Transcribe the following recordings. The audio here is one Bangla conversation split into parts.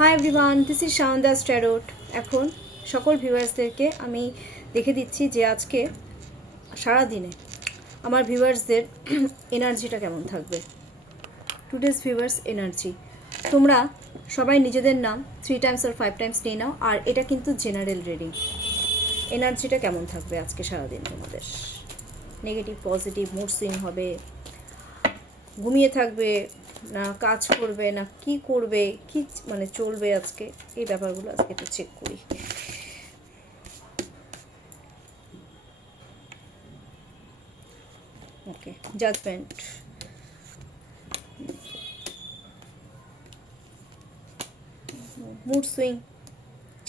High everyone, this is Shaon Das tarot. এখন সকল ভিউয়ার্সদেরকে আমি দেখে দিচ্ছি যে আজকে সারাদিনে আমার ভিউয়ার্সদের এনার্জিটা কেমন থাকবে। টুডেজ ভিউয়ার্স এনার্জি, তোমরা সবাই নিজেদের নাম 3 টাইমস আর 5 টাইমস নিয়ে নাও। আর এটা কিন্তু জেনারেল রিডিং। এনার্জিটা কেমন থাকবে আজকে সারাদিন তোমাদের? নেগেটিভ, পজিটিভ, মুড সুইং হবে, ঘুমিয়ে থাকবে না, কাজ করবে না, কি করবে, কি মানে চলবে আজকে, এই ব্যাপারগুলো আজকে একটু চেক করি। ওকে, জাজমেন্ট, মুড সুইং,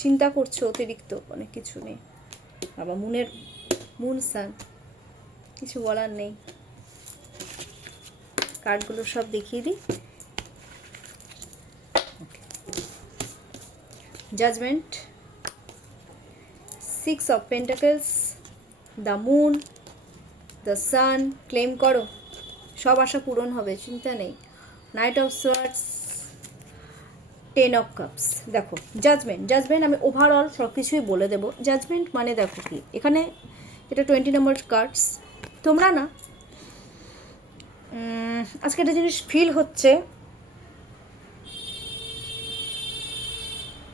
চিন্তা করছো অতিরিক্ত অনেক কিছু নেই, আবার মুন সান, কিছু বলার নেই। কার্ডগুলো সব দেখিয়ে দিই। Judgement, 6 of pentacles, the moon, the sun, claim করো, সব আশা পূরণ হবে, চিন্তা নেই। Knight of swords, 10 of cups. দেখো জাজমেন্ট আমি ওভারঅল সব কিছুই বলে দেবো। জাজমেন্ট মানে দেখো কি, এখানে এটা 20 নম্বর কার্ডস। তোমরা না আজকে একটা জিনিস ফিল হচ্ছে,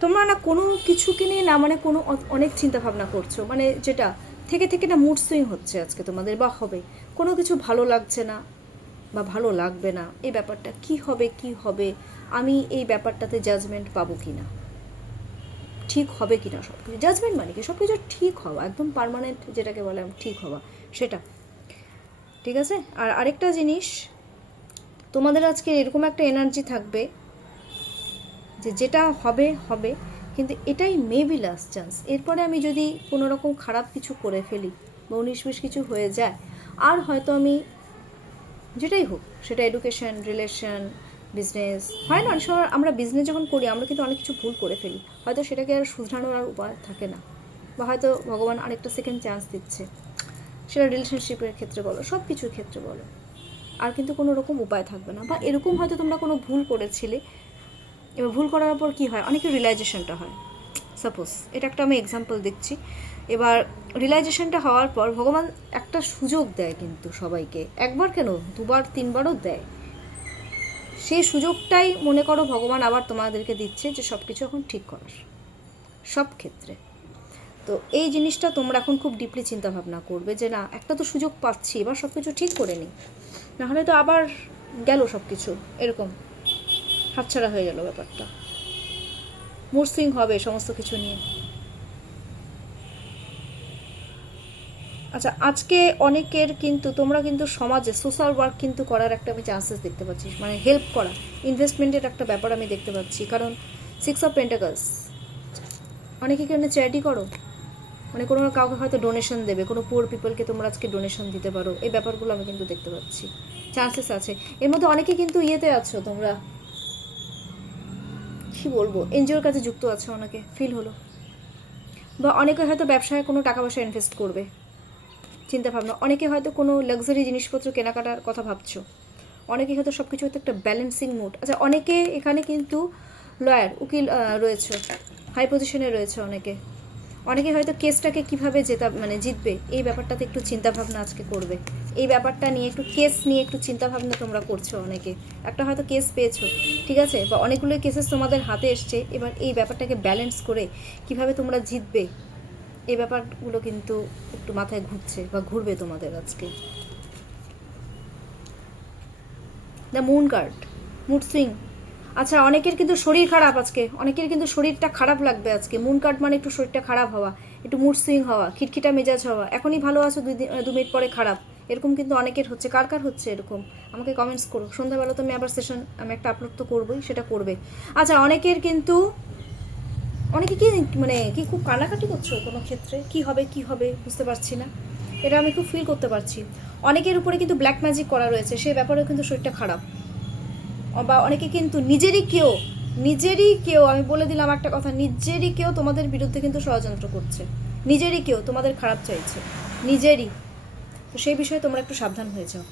তোমরা না কোনো কিছুকে নিয়ে না মানে কোনো অনেক চিন্তা ভাবনা করছো, মানে যেটা থেকে না মুড সুইং হচ্ছে আজকে তোমাদের, বা হবে কোনো কিছু ভালো লাগছে না বা ভালো লাগবে না। এই ব্যাপারটা কি হবে, আমি এই ব্যাপারটাতে জাজমেন্ট পাবো কি না, ঠিক হবে কি না সব কিছু। জাজমেন্ট মানে কি সব কিছু ঠিক হওয়া, একদম পার্মানেন্ট যেটাকে বলে ঠিক হওয়া, সেটা ঠিক আছে। আর আরেকটা জিনিস, তোমাদের আজকে এরকম একটা এনার্জি থাকবে যে যেটা হবে, কিন্তু এটাই মেবি লাস্ট চান্স। এরপরে আমি যদি কোনো রকম খারাপ কিছু করে ফেলি বা 19-20 কিছু হয়ে যায়, আর হয়তো আমি যেটাই হোক, সেটা এডুকেশন, রিলেশন, বিজনেস, হয় না অনেক সময় আমরা বিজনেস যখন করি আমরা কিন্তু অনেক কিছু ভুল করে ফেলি, হয়তো সেটাকে আর শুধরানোর আর উপায় থাকে না, বা হয়তো ভগবান আরেকটা সেকেন্ড চান্স দিচ্ছে, সেটা রিলেশনশিপের ক্ষেত্রে বলো, সব কিছুর ক্ষেত্রে বলো, আর কিন্তু কোনো রকম উপায় থাকবে না। বা এরকম হয়তো তোমরা কোনো ভুল করেছিলে, এবার ভুল করার পর কী হয়, অনেকের রিয়েলাইজেশনটা হয়। সাপোজ এটা একটা আমি এক্সাম্পল দিচ্ছি। এবার রিয়েলাইজেশনটা হওয়ার পর ভগবান একটা সুযোগ দেয় কিন্তু সবাইকে, একবার কেন 2-3বারও দেয়। সেই সুযোগটাই মনে করো ভগবান আবার তোমাদেরকে দিচ্ছে যে সব কিছু এখন ঠিক করার, সব ক্ষেত্রে। তো এই জিনিসটা তোমরা এখন খুব ডিপলি চিন্তা ভাবনা করবে যে না, একটা তো সুযোগ পাচ্ছি, এবার সব কিছু ঠিক করে নিই, নাহলে তো আবার গেল সব কিছু, এরকম হাতছাড়া হয়ে গেল ব্যাপারটা। মুড সুইং হবে সমস্ত কিছু নিয়ে। আচ্ছা, আজকে অনেকের কিন্তু তোমরা কিন্তু সমাজে সোশ্যাল ওয়ার্ক কিন্তু করার একটা আমি চান্সেস দেখতে পাচ্ছি, মানে হেল্প করা, ইনভেস্টমেন্টের একটা ব্যাপার আমি দেখতে পাচ্ছি। কারণ 6 অফ পেন্টাকলস, অনেকে কেন চ্যারিটি করো, মানে কোনো কাউকে হয়তো ডোনেশন দেবে, কোনো পুয়ার পিপলকে তোমরা আজকে ডোনেশন দিতে পারো, এই ব্যাপারগুলো আমি কিন্তু দেখতে পাচ্ছি, চান্সেস আছে। এর মধ্যে অনেকে কিন্তু ইয়েতে আছো তোমরা, কী বলবো, এনজিওর কাছে যুক্ত আছে, অনেকে ফিল হলো। বা অনেকে হয়তো ব্যবসায় কোনো টাকা পয়সা ইনভেস্ট করবে চিন্তা ভাবনা, অনেকে হয়তো কোনো লাক্সারি জিনিসপত্র কেনাকাটার কথা ভাবছো, অনেকে হয়তো সব কিছু হয়তো একটা ব্যালেন্সিং মুড। আচ্ছা, অনেকে এখানে কিন্তু লয়ার, উকিল রয়েছে, হাই পজিশনে রয়েছে অনেকে হয়তো কেসটাকে কীভাবে জিতবে এই ব্যাপারটাতে একটু চিন্তাভাবনা আজকে করবে। এই ব্যাপারটা নিয়ে একটু কেস নিয়ে একটু চিন্তাভাবনা তোমরা করছো, অনেকে একটা হয়তো কেস পেয়েছো, ঠিক আছে, বা অনেকগুলো কেসেস তোমাদের হাতে এসছে, এবার এই ব্যাপারটাকে ব্যালেন্স করে কিভাবে তোমরা জিতবে, এই ব্যাপারগুলো কিন্তু একটু মাথায় ঘুরছে বা ঘুরবে তোমাদের আজকে। The moon card, mood swing. আচ্ছা, অনেকের কিন্তু শরীর খারাপ আজকে, অনেকের কিন্তু শরীরটা খারাপ লাগবে আজকে। মুন কার্ড মানে একটু শরীরটা খারাপ হওয়া, একটু মুড সুইং হওয়া, খিটখিটা মেজাজ হওয়া, এখনই ভালো আছো 2 মিনিট পরে খারাপ, এরকম কিন্তু অনেকের হচ্ছে। কার কার হচ্ছে এরকম আমাকে কমেন্টস করো। সন্ধ্যাবেলা তো আমি আবার সেশন আমি একটা আপলোড তো করবোই, সেটা করবে। আচ্ছা, অনেকের কিন্তু অনেকে কি মানে কি খুব কান্নাকাটি করছো কোনো ক্ষেত্রে, কি হবে বুঝতে পারছি না, এটা আমি খুব ফিল করতে পারছি। অনেকের উপরে কিন্তু ব্ল্যাক ম্যাজিক করা রয়েছে, সেই ব্যাপারেও কিন্তু শরীরটা খারাপ। বা অনেকে কিন্তু নিজেরই কেউ আমি বলে দিলাম একটা কথা, নিজেরই কেউ তোমাদের বিরুদ্ধে কিন্তু ষড়যন্ত্র করছে, নিজেরই কেউ তোমাদের খারাপ চাইছে, নিজেরই। তো সেই বিষয়ে তোমরা একটু সাবধান হয়ে যাও।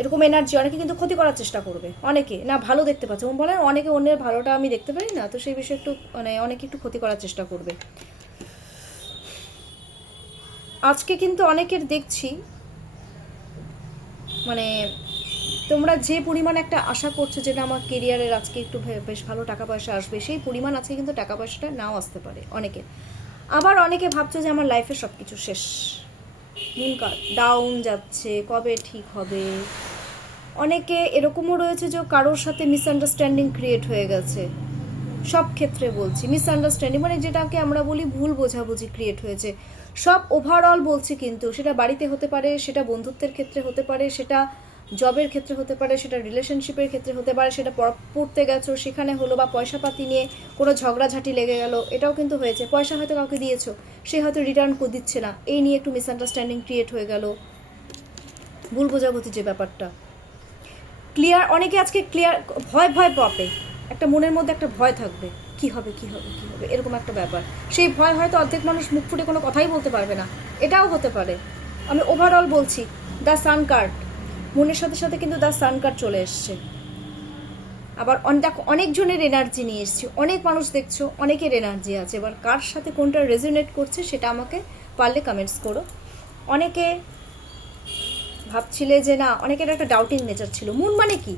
এরকম এনার্জি অনেকে কিন্তু ক্ষতি করার চেষ্টা করবে, অনেকে না ভালো দেখতে পাচ্ছে, বলে অনেকে অন্যের ভালোটা আমি দেখতে পারি না, তো সেই বিষয়ে একটু মানে অনেকে একটু ক্ষতি করার চেষ্টা করবে। আজকে কিন্তু অনেকের দেখছি মানে তোমরা যে পরিমাণ একটা আশা করছো যেটা আমার কেরিয়ারের আজকে একটু বেশ ভালো টাকা পয়সা আসবে, সেই পরিমাণ আজকে কিন্তু টাকা পয়সাটা নাও আসতে পারে অনেকে। আবার অনেকে ভাবছো যে আমার লাইফে সব কিছু শেষ, মুনকার ডাউন যাচ্ছে, কবে ঠিক হবে। অনেকে এরকমও রয়েছে যে কারোর সাথে মিসআন্ডারস্ট্যান্ডিং ক্রিয়েট হয়ে গেছে, সব ক্ষেত্রে বলছি মিসআন্ডারস্ট্যান্ডিং, মানে যেটাকে আমরা বলি ভুল বোঝাবুঝি ক্রিয়েট হয়েছে, সব ওভারঅল বলছি, কিন্তু সেটা বাড়িতে হতে পারে, সেটা বন্ধুত্বের ক্ষেত্রে হতে পারে, সেটা জবের ক্ষেত্রে হতে পারে, সেটা রিলেশনশিপের ক্ষেত্রে হতে পারে, সেটা পড়তে গেছো সেখানে হলো, বা পয়সাপাতি নিয়ে কোনো ঝগড়াঝাটি লেগে গেল, এটাও কিন্তু হয়েছে। পয়সা হয়তো কাউকে দিয়েছো, সে হয়তো রিটার্ন দিচ্ছে না, এই নিয়ে একটু মিসআন্ডারস্ট্যান্ডিং ক্রিয়েট হয়ে গেল, ভুল বোঝাবুঝি যে ব্যাপারটা ক্লিয়ার। অনেকে আজকে ক্লিয়ার ভয় ভয় পাবে, একটা মনের মধ্যে একটা ভয় থাকবে, কি হবে কি হবে কি হবে, এরকম একটা ব্যাপার। সেই ভয় হয়তো অর্ধেক মানুষ মুখ ফুটে কোনো কথাই বলতে পারবে না, এটাও হতে পারে। আমি ওভারঅল বলছি, দ্য সান কার্ড, মনের সাথে সাথে কিন্তু দ্য সান কার্ড চলে এসছে। আবার দেখো অনেকজনের এনার্জি নিয়ে এসছি, অনেক মানুষ দেখছো, অনেকের এনার্জি আছে। এবার কার সাথে কোনটা রেজোনেট করছে সেটা আমাকে পারলে কমেন্টস করো। অনেকে ভাবছিলে যে না, অনেকের একটা ডাউটিং নেচার ছিল, মন মানে কি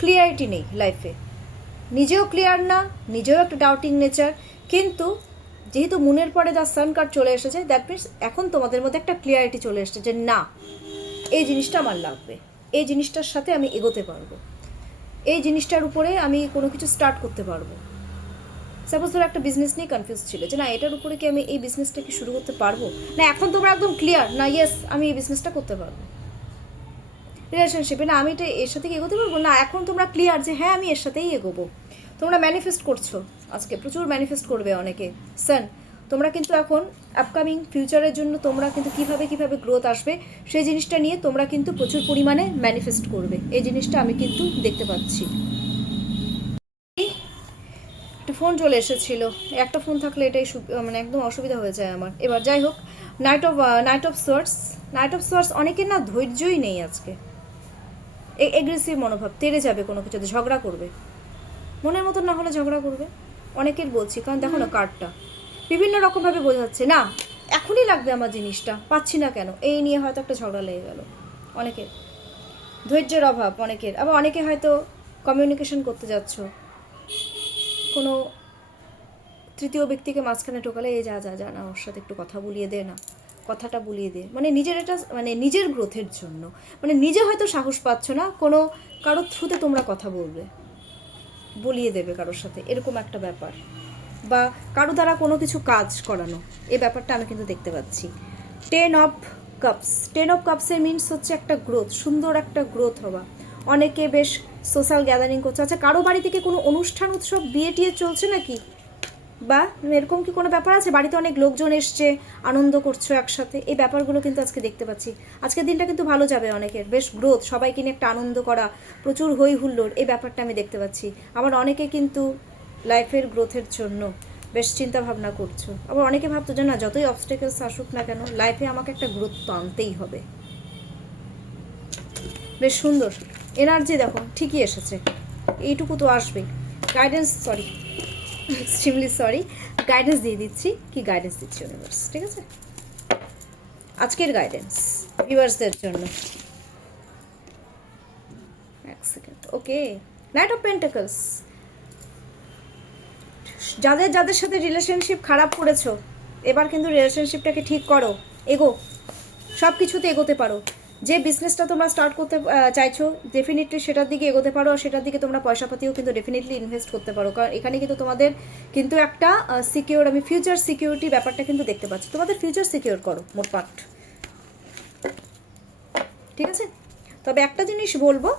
ক্লিয়ারিটি নেই লাইফে, নিজেও ক্লিয়ার না, নিজেও একটা ডাউটিং নেচার, কিন্তু যেহেতু মনের পরে দ্য সান কার্ড চলে এসেছে, দ্যাট মিনস এখন তোমাদের মধ্যে একটা ক্লিয়ারিটি চলে এসেছে যে না, এই জিনিসটা আমার লাগবে, এই জিনিসটার সাথে আমি এগোতে পারবো, এই জিনিসটার উপরে আমি কোনো কিছু স্টার্ট করতে পারবো। সাপোজ ধরো একটা বিজনেস নিয়ে কনফিউজ ছিল যে না, এটার উপরে কি আমি এই বিজনেসটা কি শুরু করতে পারবো, না এখন তোমরা একদম ক্লিয়ার, না ইয়েস আমি এই বিজনেসটা করতে পারবো। রিলেশনশিপে না, আমি এটা এর সাথে কি এগোতে পারবো, না এখন তোমরা ক্লিয়ার যে হ্যাঁ আমি এর সাথেই এগোবো। তোমরা ম্যানিফেস্ট করছো, আজকে প্রচুর ম্যানিফেস্ট করবে অনেকে। সান, তোমরা কিন্তু এখন আপকামিং ফিউচারের জন্য তোমরা কিন্তু কিভাবে কিভাবে গ্রোথ আসবে সেই জিনিসটা নিয়ে তোমরা কিন্তু প্রচুর পরিমাণে ম্যানিফেস্ট করবে, এই জিনিসটা আমি কিন্তু দেখতে পাচ্ছি। একটা ফোন চলে এসেছিল, একটা ফোন থাকলে এটাই মানে একদম অসুবিধা হয়ে যায় আমার। এবার যাই হোক, নাইট অফ সোয়ার্স অনেকের না ধৈর্যই নেই আজকে, এগ্রেসিভ মনোভাব, তেড়ে যাবে কোনো কিছুতে, ঝগড়া করবে, মনের মতন না হলে ঝগড়া করবে। অনেকের বলছি, কারণ দেখো না কার্ডটা বিভিন্ন রকমভাবে বোঝাচ্ছে, না এখনই লাগবে আমার জিনিসটা, পাচ্ছি না কেন, এই নিয়ে হয়তো একটা ঝগড়া লেগে গেল। অনেকের ধৈর্যের অভাব, অনেকের। আবার অনেকে হয়তো কমিউনিকেশন করতে যাচ্ছ, কোনো তৃতীয় ব্যক্তিকে মাঝখানে ঢোকালে, এই যা যা যা না ওর সাথে একটু কথা বলিয়ে দে না, কথাটা বলিয়ে দে, মানে নিজের এটা মানে নিজের গ্রোথের জন্য, মানে নিজে হয়তো সাহস পাচ্ছ না, কোনো কারোর থ্রুতে তোমরা কথা বলবে, বলিয়ে দেবে কারোর সাথে, এরকম একটা ব্যাপার, বা কারো দ্বারা কোনো কিছু কাজ করানো, এই ব্যাপারটা আমি কিন্তু দেখতে পাচ্ছি। 10 অফ কাপসের মিনস হচ্ছে একটা গ্রোথ, সুন্দর একটা গ্রোথ হওয়া। অনেকে বেশ সোশ্যাল গ্যাদারিং করছে, আচ্ছা কারো বাড়ি থেকে কোনো অনুষ্ঠান উৎসব বিয়ে টিয়ে চলছে নাকি, বা এরকম কি কোনো ব্যাপার আছে, বাড়িতে অনেক লোকজন এসছে, আনন্দ করছো একসাথে, এই ব্যাপারগুলো কিন্তু আজকে দেখতে পাচ্ছি। আজকের দিনটা কিন্তু ভালো যাবে অনেকের, বেশ গ্রোথ, সবাইকে নিয়ে একটা আনন্দ করা, প্রচুর হই হুল্লোড়, এই ব্যাপারটা আমি দেখতে পাচ্ছি। আবার অনেকে কিন্তু লাইফের গ্রোথের জন্য বেশ চিন্তা ভাবনা করছো। আবার অনেকে ভাবতো যে না, যতই অবস্টেকলস আসুক না কেন, লাইফে আমাকে একটা গ্রোথ তো আনতেই হবে। বেশ সুন্দর এনার্জি দেখো, ঠিকই এসেছে, এইটুকু তো আসবেই। Guidance, sorry extremely sorry, guidance দিয়ে দিচ্ছি, কি গাইডেন্স দিচ্ছি ইউনিভার্স, ঠিক আছে? আজকের গাইডেন্স ভিউয়ার্সদের জন্য, এক second, okay. Night of pentacles, যাদের যাদের সাথে রিলেশনশিপ খারাপ করেছো, এবার কিন্তু রিলেশনশিপটাকে ঠিক করো, এগো, সব কিছুতে এগোতে পারো। যে বিজনেসটা তোমরা স্টার্ট করতে চাইছো, ডেফিনেটলি সেটার দিকে এগোতে পারো, আর সেটার দিকে তোমরা পয়সাপাতিও কিন্তু ডেফিনেটলি ইনভেস্ট করতে পারো, কারণ এখানে কিন্তু তোমাদের কিন্তু একটা সিকিউর, আমি ফিউচার সিকিউরিটি ব্যাপারটা কিন্তু দেখতে পাচ্ছি, তোমাদের ফিউচার সিকিউর করো মোটমাট, ঠিক আছে? তবে একটা জিনিস বলবো,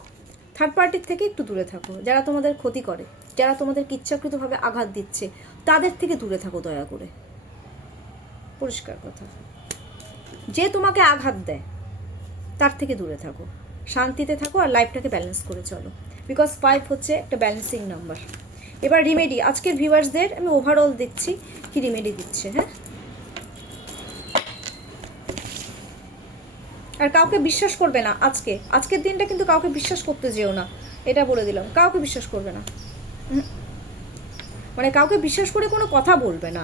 থার্ড পার্টির থেকে একটু দূরে থাকো, যারা তোমাদের ক্ষতি করে, যারা তোমাদের ইচ্ছাকৃতভাবে আঘাত দিচ্ছে, তাদের থেকে দূরে থাকো দয়া করে, পরিষ্কার কথা। যে তোমাকে আঘাত দেয় তার থেকে দূরে থাকো, শান্তিতে থাকো, আর লাইফটাকে ব্যালেন্স করে চলো, বিকজ 5 হচ্ছে একটা ব্যালেন্সিং নাম্বার। এবার রিমেডি, আজকের ভিউয়ার্সদের আমি ওভারঅল দেখছি কি রিমেডি দিচ্ছে। হ্যাঁ, আর কাউকে বিশ্বাস করবে না আজকের দিনটা, কিন্তু কাউকে বিশ্বাস করতে যেও না, এটা বলে দিলাম। কাউকে বিশ্বাস করবে না, মানে কাউকে বিশ্বাস করে কোনো কথা বলবে না।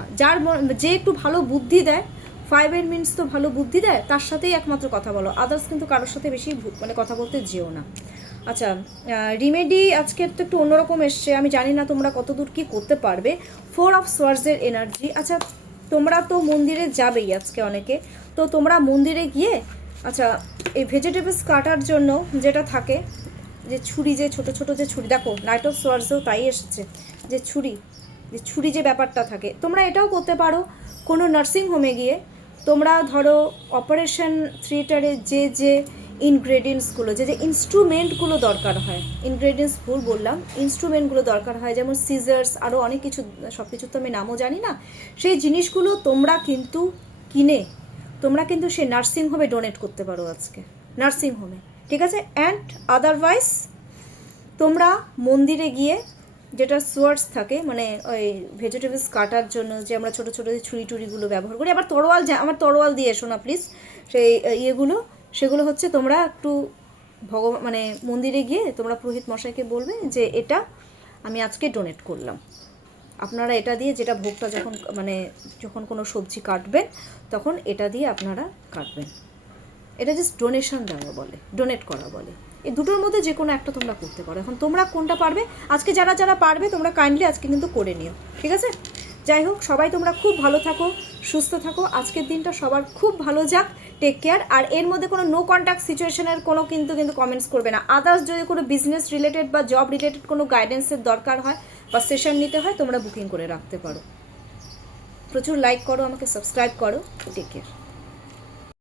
যে একটু ভালো বুদ্ধি দেয়, 5 মিনিটস তো ভালো বুদ্ধি দেয়, তার সাথেই একমাত্র কথা বলো, আদার্স কিন্তু কারোর সাথে বেশি মানে কথা বলতে যেও না। আচ্ছা, রিমেডি আজকের তো একটু অন্যরকম এসছে, আমি জানি না তোমরা কতদূর কি করতে পারবে। 4 অফ সোয়ার্ডসের এনার্জি। আচ্ছা, তোমরা তো মন্দিরে যাবেই আজকে অনেকে, তো তোমরা মন্দিরে গিয়ে আচ্ছা এই ভেজিটেবলস কাটার জন্য যেটা থাকে, যে ছুরি, যে ছোট ছোট যে ছুরি, দেখো নাইট অফ সোয়ার্ডসেও তাই এসেছে, যে ছুরি যে ব্যাপারটা থাকে, তোমরা এটাও করতে পারো কোনো নার্সিং হোমে গিয়ে। তোমরা ধরো অপারেশন থিয়েটারে যে ইনগ্রেডিয়েন্টসগুলো, যে ইনস্ট্রুমেন্টগুলো দরকার হয়, ইনগ্রেডিয়েন্টস ভুল বললাম, ইনস্ট্রুমেন্টগুলো দরকার হয়, যেমন সিজার্স, আরও অনেক কিছু, সব কিছু তো আমি নামও জানি না, সেই জিনিসগুলো তোমরা কিন্তু কিনে তোমরা কিন্তু সেই নার্সিংহোমে ডোনেট করতে পারো আজকে, নার্সিংহোমে, ঠিক আছে। অ্যান্ড আদারওয়াইজ তোমরা মন্দিরে গিয়ে যেটা সোয়ার্ডস থাকে, মানে ওই ভেজিটেবলস কাটার জন্য যে আমরা ছোটো ছোটো ছুরি টুরিগুলো ব্যবহার করি, আবার আমার তরোয়াল দিয়ে এসো না প্লিজ, সেই ইয়েগুলো, সেগুলো হচ্ছে তোমরা একটু মানে মন্দিরে গিয়ে তোমরা পুরোহিত মশাইকে বলবে যে এটা আমি আজকে ডোনেট করলাম, আপনারা এটা দিয়ে, যেটা ভোগটা যখন কোনো সবজি কাটবেন তখন এটা দিয়ে আপনারা কাটবেন। এটা জাস্ট ডোনেশন দেওয়া বলে, ডোনেট করা বলে। এই দুটোর মধ্যে যে কোনো একটা তোমরা করতে পারো। এখন তোমরা কোনটা পারবে, আজকে যারা পারবে তোমরা কাইন্ডলি আজকে কিন্তু করে নিও, ঠিক আছে। যাই হোক, সবাই তোমরা খুব ভালো থাকো, সুস্থ থাকো, আজকের দিনটা সবার খুব ভালো যাক, টেক কেয়ার। আর এর মধ্যে কোনো নো কন্ট্যাক্ট সিচুয়েশনের কোনো কিন্তু কমেন্টস করবে না। আদার্স যদি কোনো বিজনেস রিলেটেড বা জব রিলেটেড কোনো গাইডেন্সের দরকার হয় বা সেশন নিতে হয়, তোমরা বুকিং করে রাখতে পারো। প্রচুর লাইক করো, আমাকে সাবস্ক্রাইব করো, টেক কেয়ার।